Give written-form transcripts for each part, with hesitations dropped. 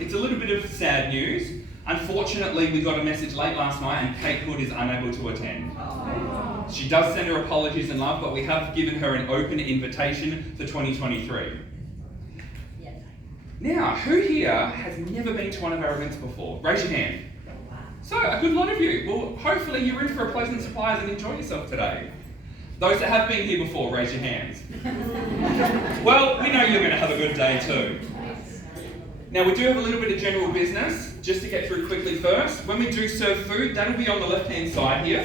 It's a little bit of sad news. Unfortunately, we got a message late last night and Kate Hood is unable to attend. She does send her apologies and love, but we have given her an open invitation for 2023. Now, who here has never been to one of our events before? Raise your hand. So, a good lot of you. Well, hopefully you're in for a pleasant surprise and enjoy yourself today. Those that have been here before, raise your hands. Well, we know you're going to have a good day too. Now, we do have a little bit of general business, just to get through quickly first. When we do serve food, that'll be on the left-hand side here.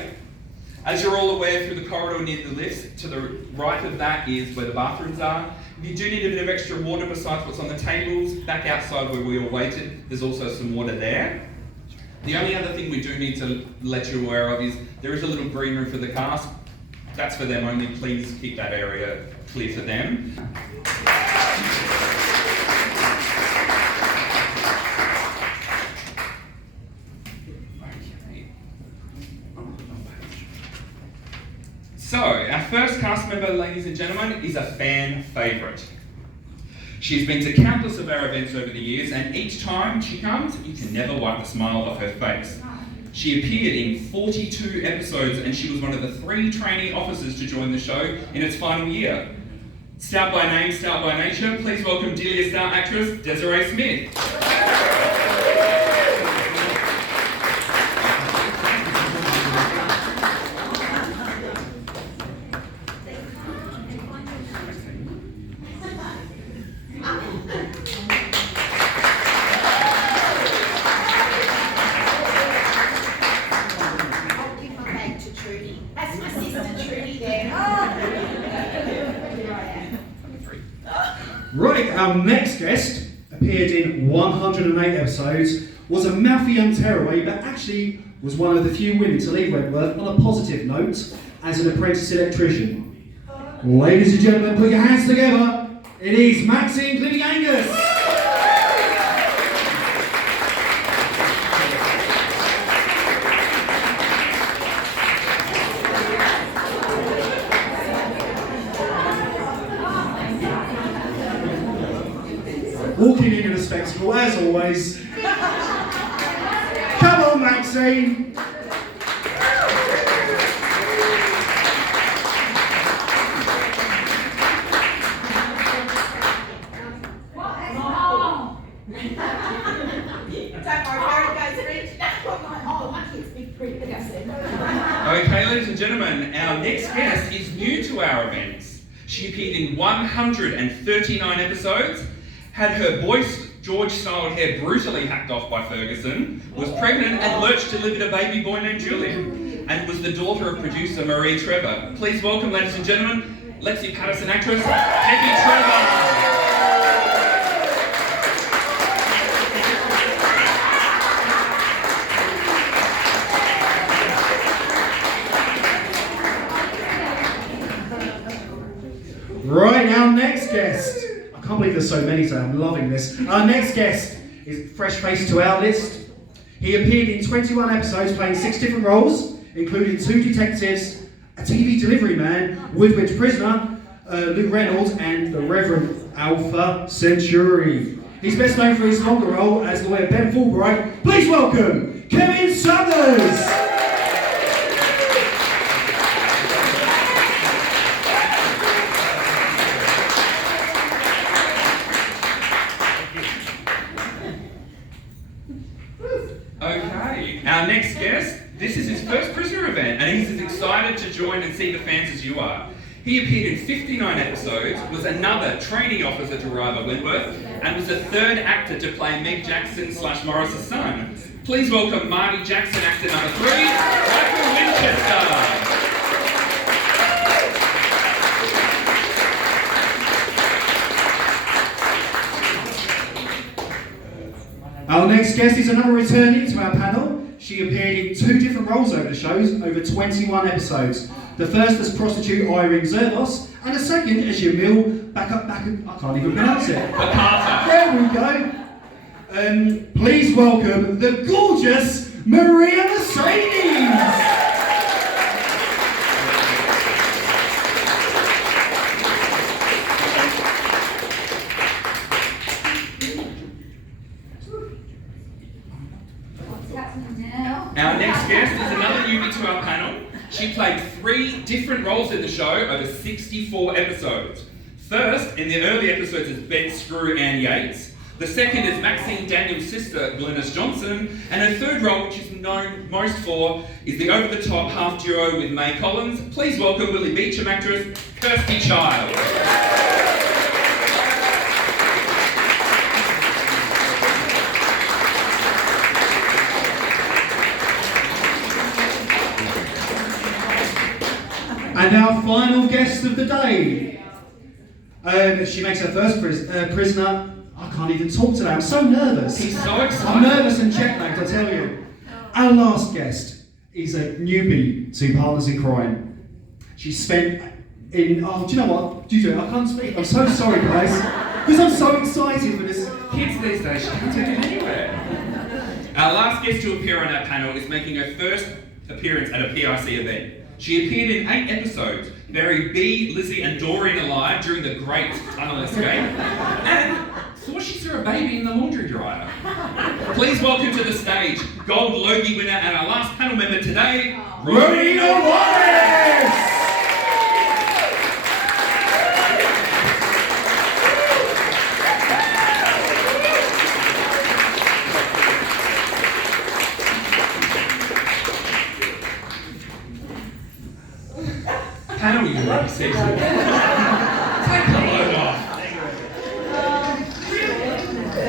As you're all aware, through the corridor near the lifts, to the right of that is where the bathrooms are. If you do need a bit of extra water besides what's on the tables, back outside where we all waited, there's also some water there. The only other thing we do need to let you aware of is there is a little green room for the cars. That's for them only. Please keep that area clear for them. So, our first cast member, ladies and gentlemen, is a fan favourite. She's been to countless of our events over the years, and each time she comes, you can never wipe the smile off her face. She appeared in 42 episodes, and she was one of the 3 trainee officers to join the show in its final year. Stout by name, stout by nature, please welcome Delia Stout actress Desiree Smith. Right, our next guest appeared in 108 episodes, was a mouthy young tearaway, but actually was one of the few women to leave Wentworth on a positive note as an apprentice electrician. Ladies and gentlemen, put your hands together. It is Maxine Clinic-Angus. Walking in a spectacle, as always. Come on, Maxine. Okay, ladies and gentlemen, our next guest is new to our events. She appeared in 139 episodes, had her boy's George-styled hair brutally hacked off by Ferguson, was pregnant and lurched to live with a baby boy named Julian, and was the daughter of producer Marie Trevor. Please welcome, ladies and gentlemen, Lexi Patterson actress, Peggy Trevor. Right, our next guest. I can't believe there's so many today, I'm loving this. Our next guest is fresh face to our list. He appeared in 21 episodes playing 6 different roles, including 2 detectives, a TV delivery man, Woodbridge prisoner, Lou Reynolds, and the Reverend Alpha Centauri. He's best known for his longer role as lawyer Ben Fulbright. Please welcome Kevin Summers! Okay, our next guest, this is his first prisoner event, and he's as excited to join and see the fans as you are. He appeared in 59 episodes, was another trainee officer to arrive at Wentworth, and was the 3rd actor to play Meg Jackson / Morris's son. Please welcome Marty Jackson, actor number 3, Michael Winchester. Our next guest is another returnee to our panel. She appeared in 2 different roles over the shows, over 21 episodes. The first as prostitute Irene Zervos, and the second as Yamil I can't even pronounce it. There we go. Please welcome the gorgeous Maria Mercedes! Our next guest is another newbie to our panel. She played 3 different roles in the show over 64 episodes. First, in the early episodes as Bed Screw Ann Yates. The second is Maxine Daniels' sister, Glynis Johnson. And her third role, which is known most for, is the over-the-top half duo with May Collins. Please welcome Willie Beechum actress, Kirsty Child. And our final guest of the day. She makes her first prisoner. I can't even talk today, I'm so nervous. He's so excited. I'm nervous and jet lagged, I tell you. Our last guest is a newbie to Partners in Crime. She spent in, do you know what? Do I can't speak. I'm so sorry, guys. Because I'm so excited for this. Kids these days, she can't take it anywhere. Our last guest to appear on our panel is making her first appearance at a PIC event. She appeared in 8 episodes, buried Bea, Lizzie and Doreen alive during the Great Tunnel Escape, and thought she saw a baby in the laundry dryer. Please welcome to the stage, Gold Logie winner and our last panel member today, Rowena Wallace! Panel you ready, Cecil? Take the load off.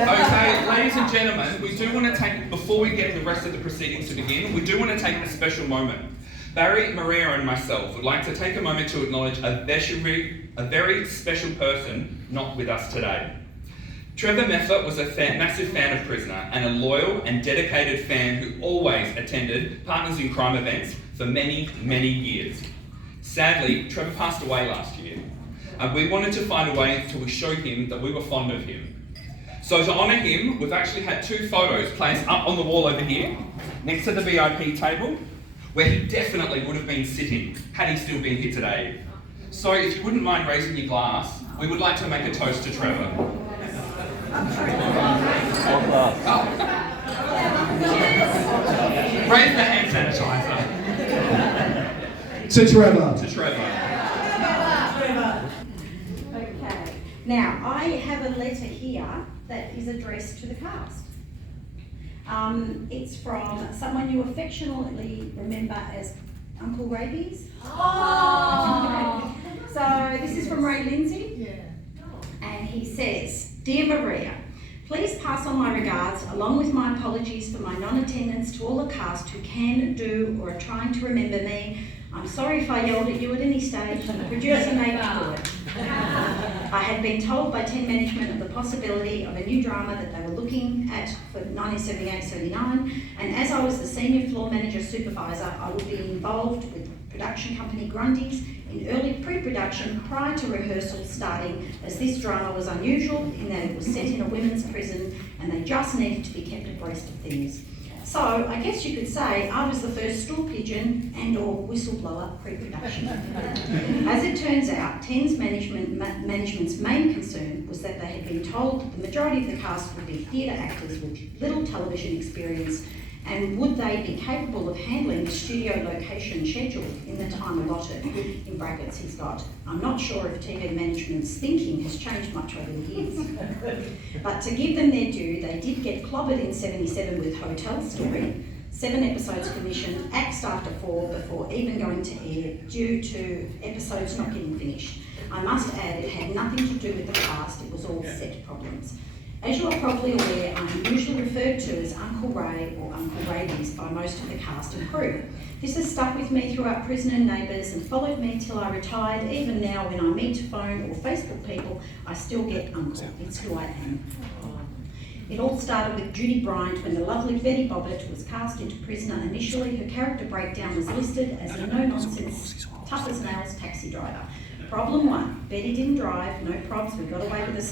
Okay, ladies and gentlemen, we do want to take, before we get the rest of the proceedings to begin, we do want to take a special moment. Barry, Maria and myself would like to take a moment to acknowledge a very special person not with us today. Trevor Meffert was a massive fan of Prisoner and a loyal and dedicated fan who always attended Partners in Crime events for many, many years. Sadly, Trevor passed away last year, and we wanted to find a way to show him that we were fond of him. So to honour him, we've actually had 2 photos placed up on the wall over here, next to the VIP table, where he definitely would have been sitting, had he still been here today. So if you wouldn't mind raising your glass, we would like to make a toast to Trevor. Raise the hand sanitizer. To Trevor. To Trevor. Okay. Now, I have a letter here that is addressed to the cast. It's from someone you affectionately remember as Uncle Rabies. Oh. So this is from Ray Lindsay. And he says, "Dear Maria, please pass on my regards along with my apologies for my non-attendance to all the cast who can, do or are trying to remember me. I'm sorry if I yelled at you at any stage, and the producer made me do it. I had been told by 10 management of the possibility of a new drama that they were looking at for 1978-79, and as I was the senior floor manager supervisor, I would be involved with production company Grundy's in early pre-production prior to rehearsal starting, as this drama was unusual in that it was set in a women's prison and they just needed to be kept abreast of things. So I guess you could say I was the first stool pigeon and or whistleblower pre-production. As it turns out, TEN's management's main concern was that they had been told that the majority of the cast would be theatre actors with little television experience, and would they be capable of handling the studio location schedule in the time allotted? In brackets, he's got, I'm not sure if TV management's thinking has changed much over the years. But to give them their due, they did get clobbered in 77 with Hotel Story, 7 episodes commissioned, axed after 4 before even going to air due to episodes not getting finished. I must add, it had nothing to do with the cast, it was all set problems. As you are probably aware, I'm usually referred to as Uncle Ray or Uncle Rabies by most of the cast and crew. This has stuck with me throughout Prison and Neighbours and followed me till I retired. Even now, when I meet phone or Facebook people, I still get Uncle. It's who I am. It all started with Judy Bryant when the lovely Betty Bobbitt was cast into Prisoner. Initially, her character breakdown was listed as a no-nonsense, tough-as-nails taxi driver. Problem 1, Betty didn't drive, no probs, we got away with a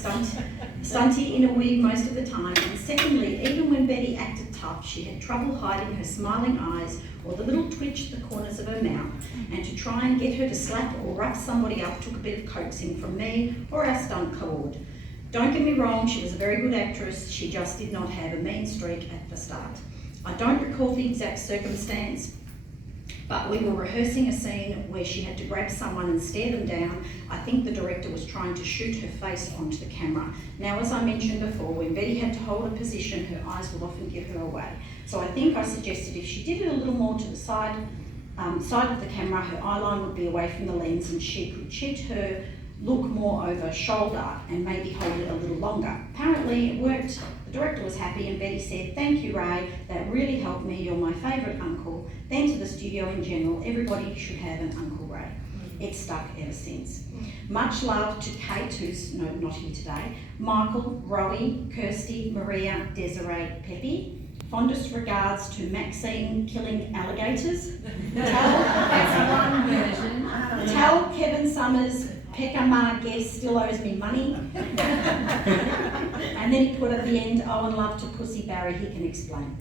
stunty in a wig most of the time. And secondly, even when Betty acted tough. She had trouble hiding her smiling eyes or the little twitch at the corners of her mouth, and to try and get her to slap or rough somebody up took a bit of coaxing from me or our stunt coord. Don't get me wrong, she was a very good actress, she just did not have a mean streak at the start. I don't recall the exact circumstance, but we were rehearsing a scene where she had to grab someone and stare them down. I think the director was trying to shoot her face onto the camera. Now, as I mentioned before, when Betty had to hold a position, her eyes would often give her away. So I think I suggested if she did it a little more to the side of the camera, her eye line would be away from the lens and she could cheat her look more over shoulder and maybe hold it a little longer. Apparently it worked. The director was happy and Betty said, "Thank you, Ray, that really helped me, you're my favourite uncle." Then to the studio in general, everybody should have an Uncle Ray. It's stuck ever since. Much love to Kate, who's not here today, Michael, Rowie, Kirsty, Maria, Desiree, Peppy. Fondest regards to Maxine killing alligators. That's one version. Tell Kevin Summers Peckermar guest still owes me money. And then he put at the end, "Oh, and love to Pussy Barry, he can explain."